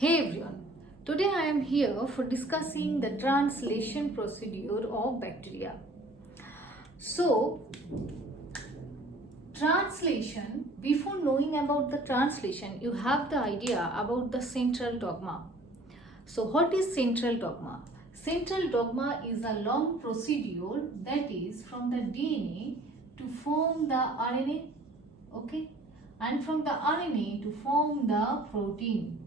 Hey everyone, today I am here for discussing the translation procedure of bacteria. So, translation, before knowing about the translation, you have the idea about the central dogma. So, what is central dogma? Central dogma is a long procedure that is from the DNA to form the RNA, okay, and from the RNA to form the protein.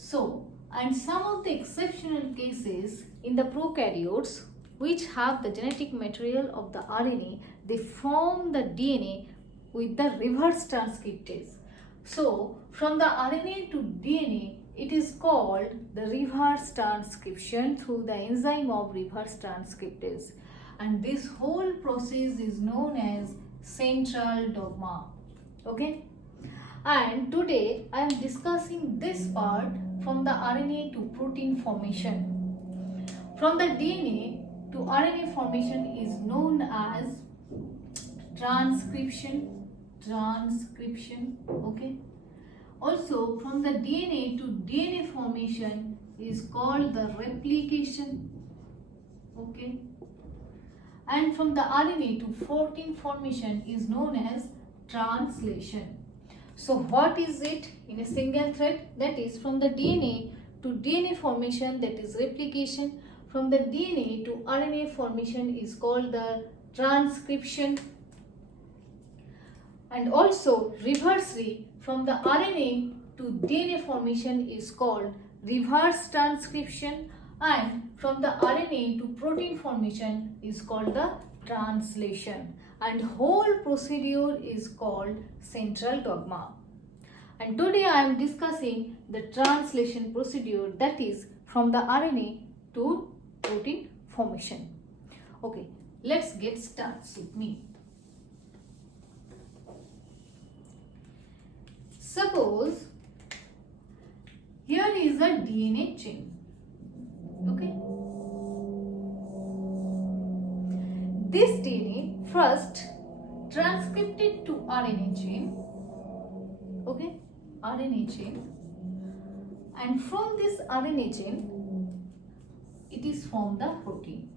So, and some of the exceptional cases in the prokaryotes which have the genetic material of the RNA, they form the DNA with the reverse transcriptase. So, from the RNA to DNA, it is called the reverse transcription through the enzyme of reverse transcriptase. And this whole process is known as central dogma. Okay? And today I am discussing this part from the RNA to protein formation. From the DNA to RNA formation is known as transcription, okay. Also from the DNA to DNA formation is called the replication, okay. And from the RNA to protein formation is known as translation. So what is it in a single thread? That is from the DNA to DNA formation, that is replication. From the DNA to RNA formation is called the transcription. And also reversely, from the RNA to DNA formation is called reverse transcription, and from the RNA to protein formation is called the translation, and whole procedure is called central dogma. And today I am discussing the translation procedure, that is from the RNA to protein formation. Okay, let's get started with me. Suppose here is a DNA chain. Okay. This DNA first transcripted to RNA chain. Okay, RNA chain. And from this RNA chain, it is formed the protein.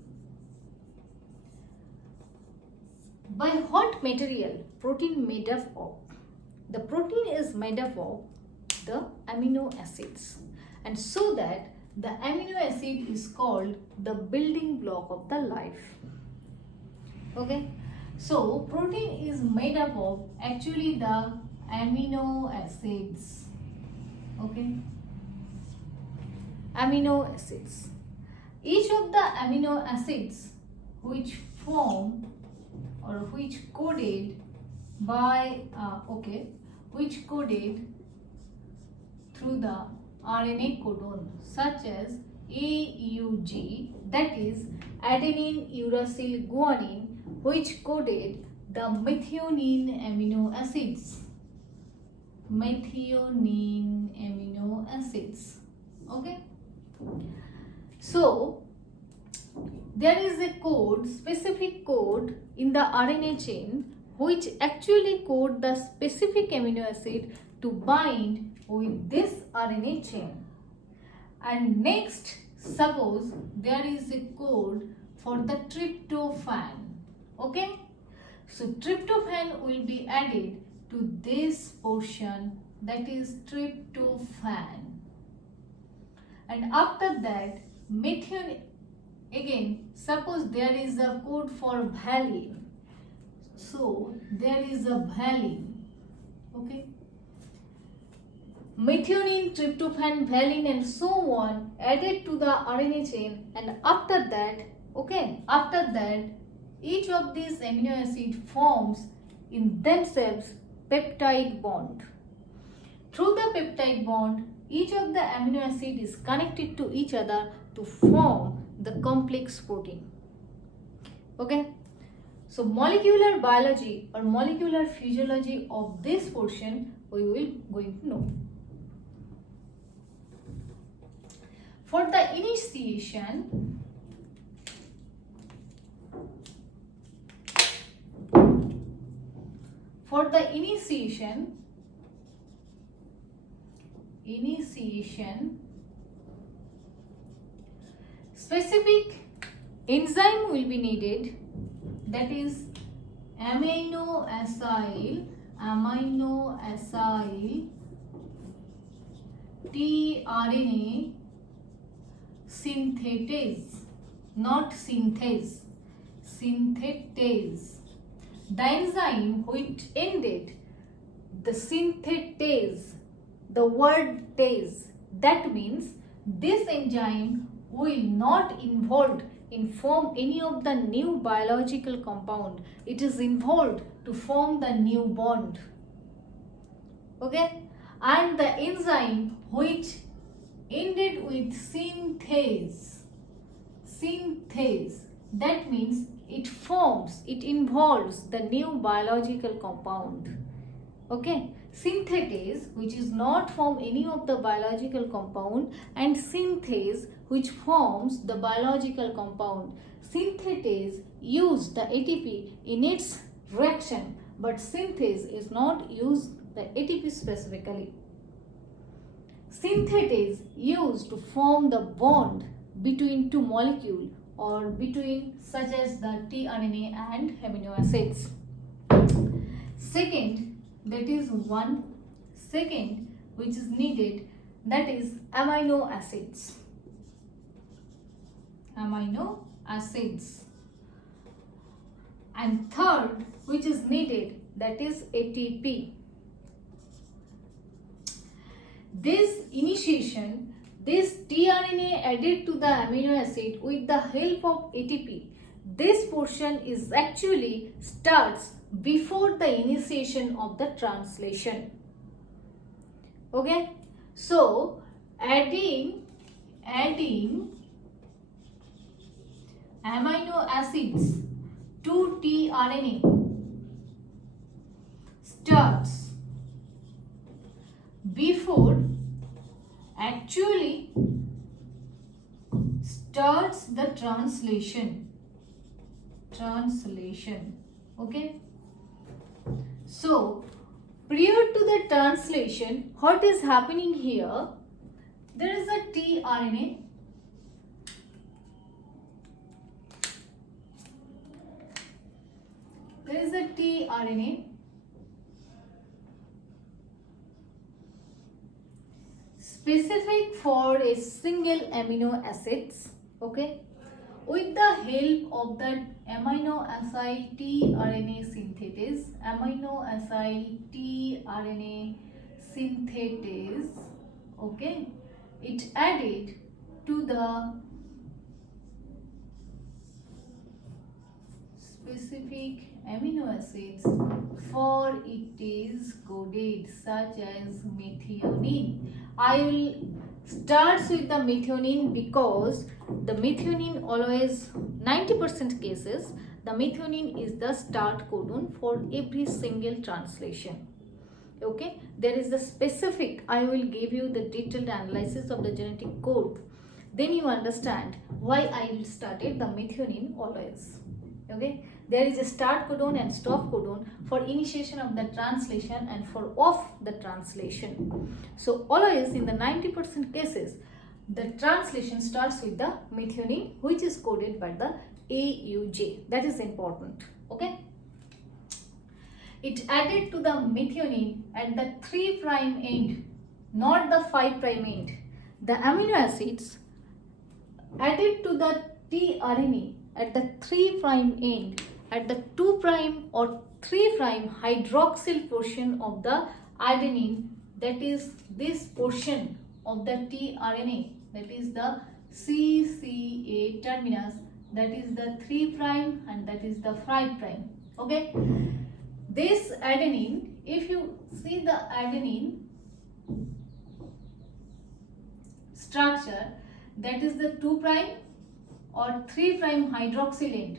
By what material protein made up of? The protein is made up of the amino acids, and so that the amino acid is called the building block of the life. Okay, so protein is made up of actually the amino acids. Okay, amino acids. Each of the amino acids which form or which coded by which coded through the RNA codon, such as AUG, that is adenine uracil guanine, which coded the methionine amino acids. Methionine amino acids. Okay. So there is a code, specific code in the RNA chain which actually code the specific amino acid to bind with this RNA chain. And next, suppose there is a code for the tryptophan. Okay, so tryptophan will be added to this portion, that is tryptophan. And after that, methionine, again, suppose there is a code for valine. So there is a valine, okay. Methionine, tryptophan, valine and so on added to the RNA chain, and after that, okay, after that each of these amino acid forms in themselves peptide bond. Through the peptide bond, each of the amino acid is connected to each other to form the complex protein. Okay. So molecular biology or molecular physiology of this portion we will going to know. For the initiation, initiation, specific enzyme will be needed, that is amino acyl tRNA synthetase, not synthase, synthetase. The enzyme which ended the synthetase, the word tase, that means this enzyme will not involved in form any of the new biological compound. It is involved to form the new bond. Okay, and the enzyme which ended with synthase, that means it involves the new biological compound. Okay, synthetase which is not form any of the biological compound, and synthase which forms the biological compound. Synthetase use the ATP in its reaction, but synthase is not use the ATP specifically. Synthetase used to form the bond between two molecules or between such as the tRNA and amino acids. Second, which is needed, that is amino acids. And third, which is needed, that is ATP. This initiation, this tRNA added to the amino acid with the help of ATP, this portion is actually starts before the initiation of the translation. Okay, so adding amino acids to tRNA starts before actually starts the translation. Okay, so prior to the translation, what is happening here? There is a tRNA. Specific for a single amino acids. Okay, with the help of the amino acyl tRNA synthetase, okay, it added to the specific amino acids for it is coded, such as methionine. I will start with the methionine because the methionine always 90% cases the methionine is the start codon for every single translation. Okay, there is the specific, I will give you the detailed analysis of the genetic code, then you understand why I started the methionine always. Okay, there is a start codon and stop codon for initiation of the translation and for off the translation. So always in the 90% cases the translation starts with the methionine, which is coded by the AUJ. That is important. Okay, it added to the methionine at the 3' end, not the 5' end. The amino acids added to the tRNA at the 3' end, at the 2' or 3' hydroxyl portion of the adenine, that is this portion of the tRNA, that is the CCA terminus, that is the 3' and that is the 5'. Okay, this adenine, if you see the adenine structure, that is the 2' or 3' hydroxyl end.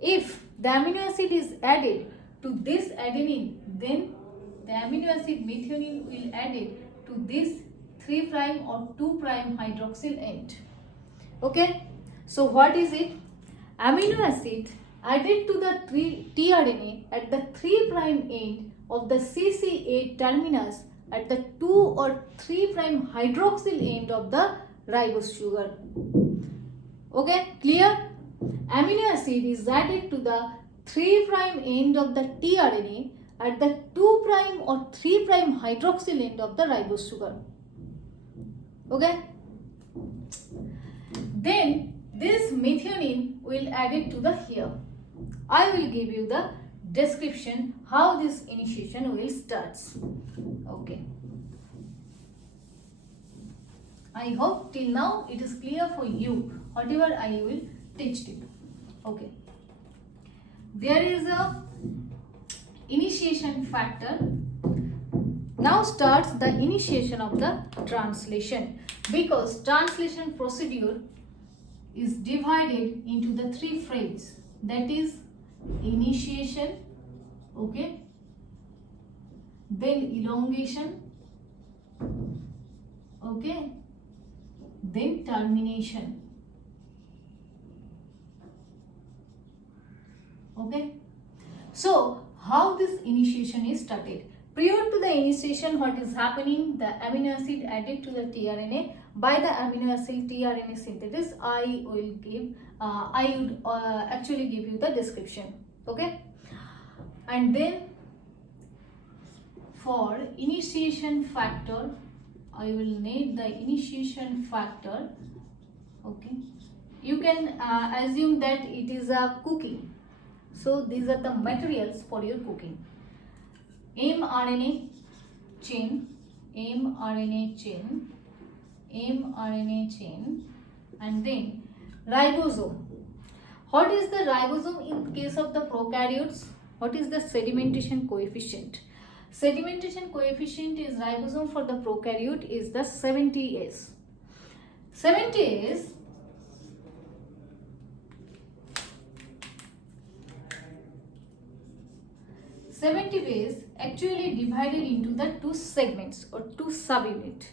If the amino acid is added to this adenine, then the amino acid methionine will added to this 3' or 2' hydroxyl end. Okay, so what is it? Amino acid added to the tRNA at the 3' end of the CCA terminus at the 2 or 3 prime hydroxyl end of the ribose sugar. Okay, clear? Amino acid is added to the 3 prime end of the tRNA at the 2 prime or 3 prime hydroxyl end of the ribose sugar. Okay? Then this methionine will add it to the here. I will give you the description how this initiation will start. Okay. I hope till now it is clear for you whatever I will teach to you. Okay. There is a initiation factor. Now starts the initiation of the translation, because translation procedure is divided into the 3 phases, that is initiation, okay, then elongation, okay, then termination. Okay, so how this initiation is started? Prior to the initiation, what is happening? The amino acid added to the tRNA. By the amino acid tRNA synthesis, I would actually give you the description. Okay, and then for initiation factor, I will need the initiation factor. Okay, you can assume that it is a cooking. So these are the materials for your cooking. mRNA chain, mRNA chain, mRNA chain, and then ribosome. What is the ribosome in case of the prokaryotes? What is the sedimentation coefficient? Sedimentation coefficient is ribosome for the prokaryote is the 70S. 70S is actually divided into the 2 segments or 2 subunits.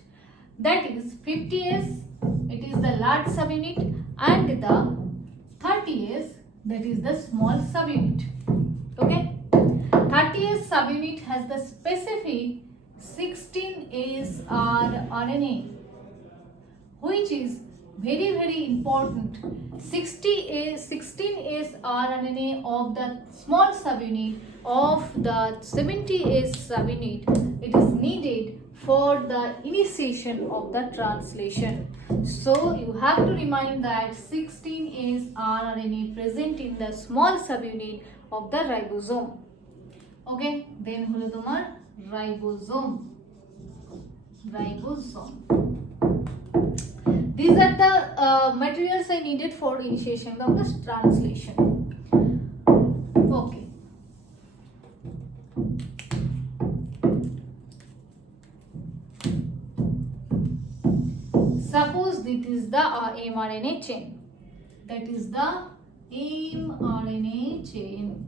That is 50S, it is the large subunit, and the 30S, that is the small subunit. Okay, 30S subunit has the specific 16S rRNA, which is very important. 16S rRNA of the small subunit of the 70S subunit, it is needed for the initiation of the translation. So you have to remind that 16S rRNA present in the small subunit of the ribosome. Okay, then holo tomar ribosome. These are the materials I needed for initiation of this translation. Okay. Suppose this is the mRNA chain. That is the mRNA chain.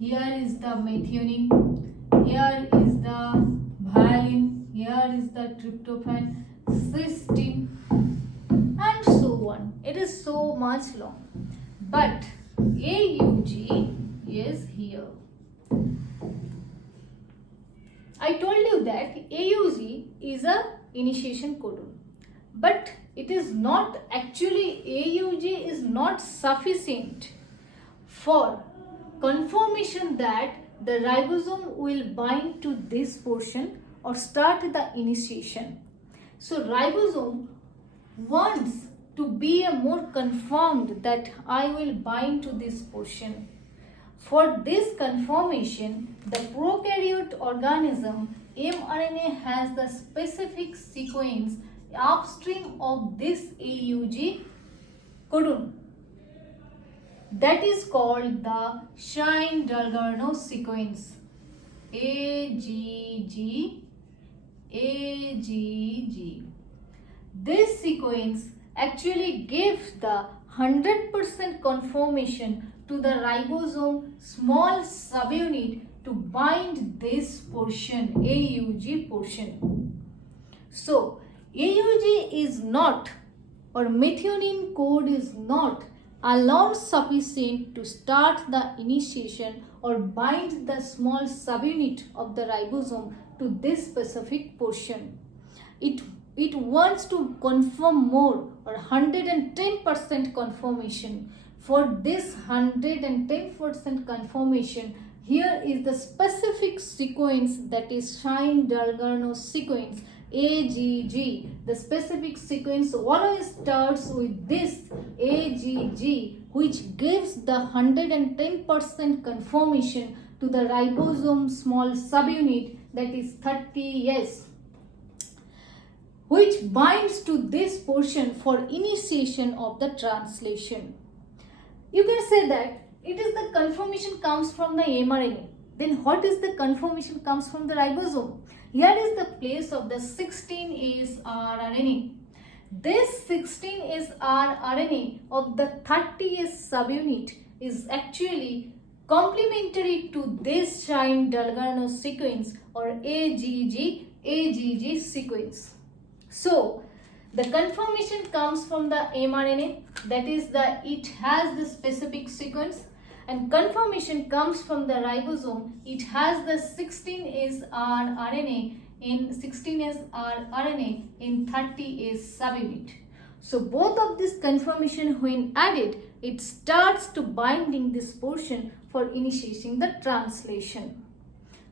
Here is the methionine. Here is the valine. Here is the tryptophan, cysteine, and so on. It is so much long. But AUG is here. I told you that AUG is a initiation codon, but it is not actually, AUG is not sufficient for confirmation that the ribosome will bind to this portion or start the initiation. So ribosome wants to be more confirmed that I will bind to this portion. For this confirmation, the prokaryote organism mRNA has the specific sequence upstream of this AUG codon. That is called the Shine-Dalgarno sequence. AGG. This sequence actually gives the 100% confirmation to the ribosome small subunit to bind this portion, AUG portion. So, AUG is not, or methionine code is not alone sufficient to start the initiation or bind the small subunit of the ribosome to this specific portion. It wants to conform more or 110% conformation. For this 110% conformation, here is the specific sequence, that is Shine-Dalgarno sequence, AGG. The specific sequence always starts with this AGG, which gives the 110% conformation to the ribosome small subunit, that is 30S, which binds to this portion for initiation of the translation. You can say that it is the conformation comes from the mRNA. Then what is the conformation comes from the ribosome? Here is the place of the 16S rRNA. This 16S rRNA of the 30S subunit is actually complementary to this Shine-Dalgarno sequence or AGG sequence. So, the conformation comes from the mRNA, that is it has the specific sequence, and conformation comes from the ribosome. It has the 16S rRNA in 30S subunit. So both of this conformation, when added, it starts to binding this portion for initiating the translation.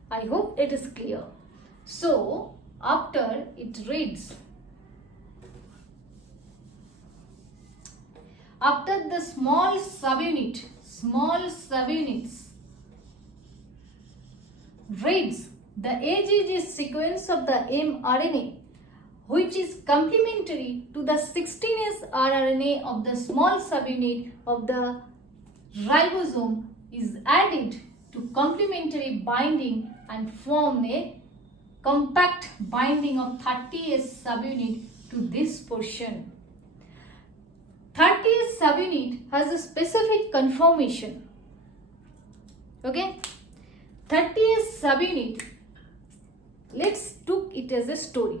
I hope it is clear. So after it reads, after the small subunits reads the AGG sequence of the mRNA, which is complementary to the 16S rRNA of the small subunit of the ribosome, is added to complementary binding and form a compact binding of 30S subunit to this portion. 30S subunit has a specific conformation. Okay, 30S subunit, let's took it as a story.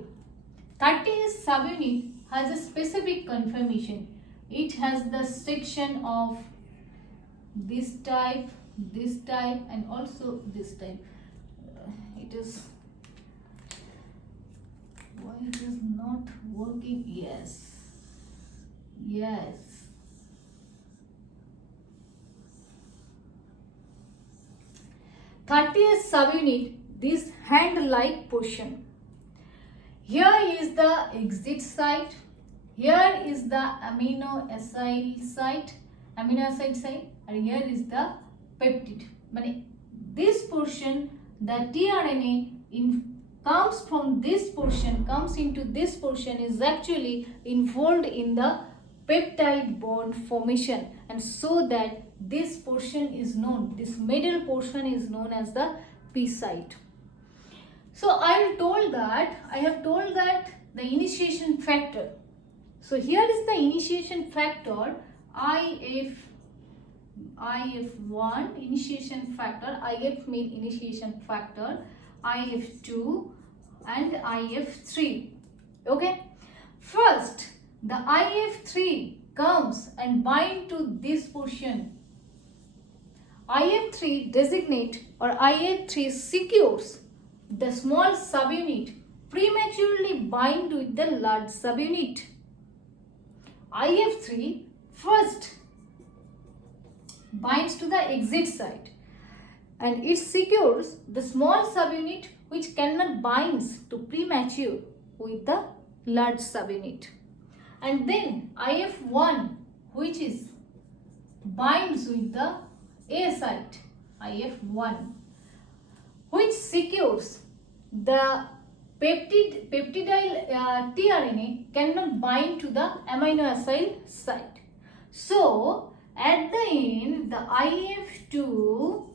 30S subunit has a specific conformation. It has the section of this type, and also this type. It is, why it is not working? Yes. 30th subunit, this hand-like portion. Here is the exit site. Here is the amino acid site, and here is the peptide. This portion, the tRNA comes from this portion, comes into this portion, is actually involved in the peptide bond formation, and so that this portion is known, this middle portion is known as the P site. So I have told that the initiation factor. So here is the initiation factor, IF1 initiation factor, IF mean initiation factor, IF2 and IF3. Okay, first the IF3 comes and bind to this portion. IF3 designate or IF3 secures the small subunit prematurely bind with the large subunit. IF3 first binds to the exit site, and it secures the small subunit which cannot bind to premature with the large subunit. And then IF1, which is binds with the A site, IF1, which secures the peptidyl tRNA cannot bind to the amino acid site. So at the end, the IF2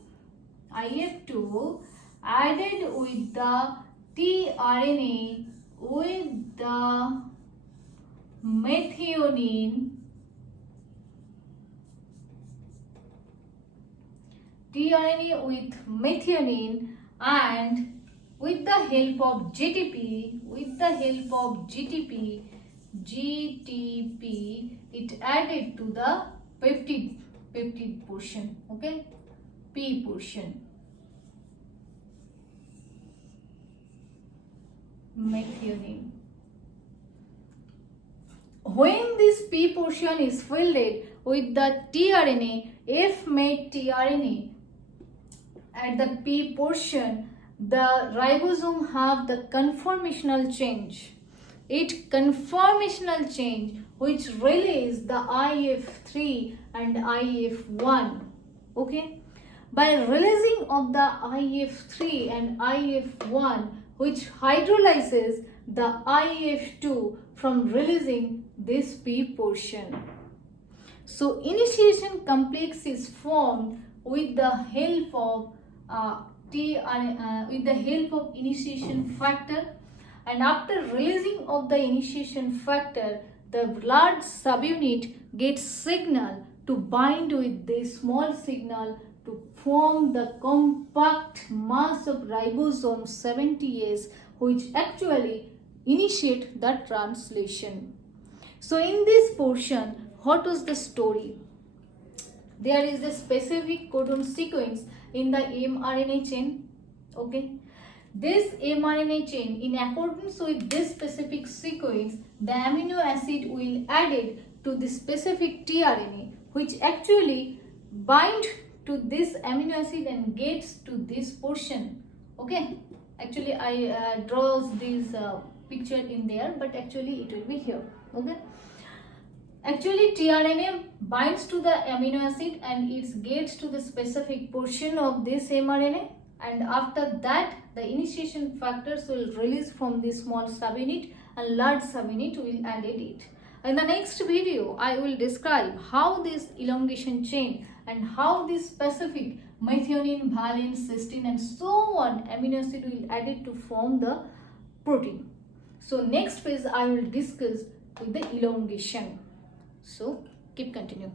added with the tRNA with the methionine, tRNA with methionine, and with the help of GTP, GTP, it added to the peptide portion. Okay, P portion. Methionine. When this P portion is filled with the tRNA, F made tRNA at the P portion, the ribosome have the conformational change. It conformational change which release the IF3 and IF1. Okay, by releasing of the IF3 and IF1, which hydrolyzes the IF2 from releasing this P portion. So initiation complex is formed with the help of initiation factor, and after releasing of the initiation factor, the large subunit gets signal to bind with this small signal to form the compact mass of ribosome 70S, which actually initiate the translation. So in this portion, what was the story? There is a specific codon sequence in the mRNA chain. Okay, this mRNA chain, in accordance with this specific sequence, the amino acid will added to the specific tRNA, which actually bind to this amino acid and gets to this portion. Okay, actually I draws this picture in there, but actually it will be here. Okay, actually tRNA binds to the amino acid and it gets to the specific portion of this mRNA, and after that the initiation factors will release from this small subunit and large subunit will added it. In the next video, I will describe how this elongation chain and how this specific methionine, valine, cysteine and so on amino acid will added to form the protein. So next phase I will discuss with the elongation. So keep continuing.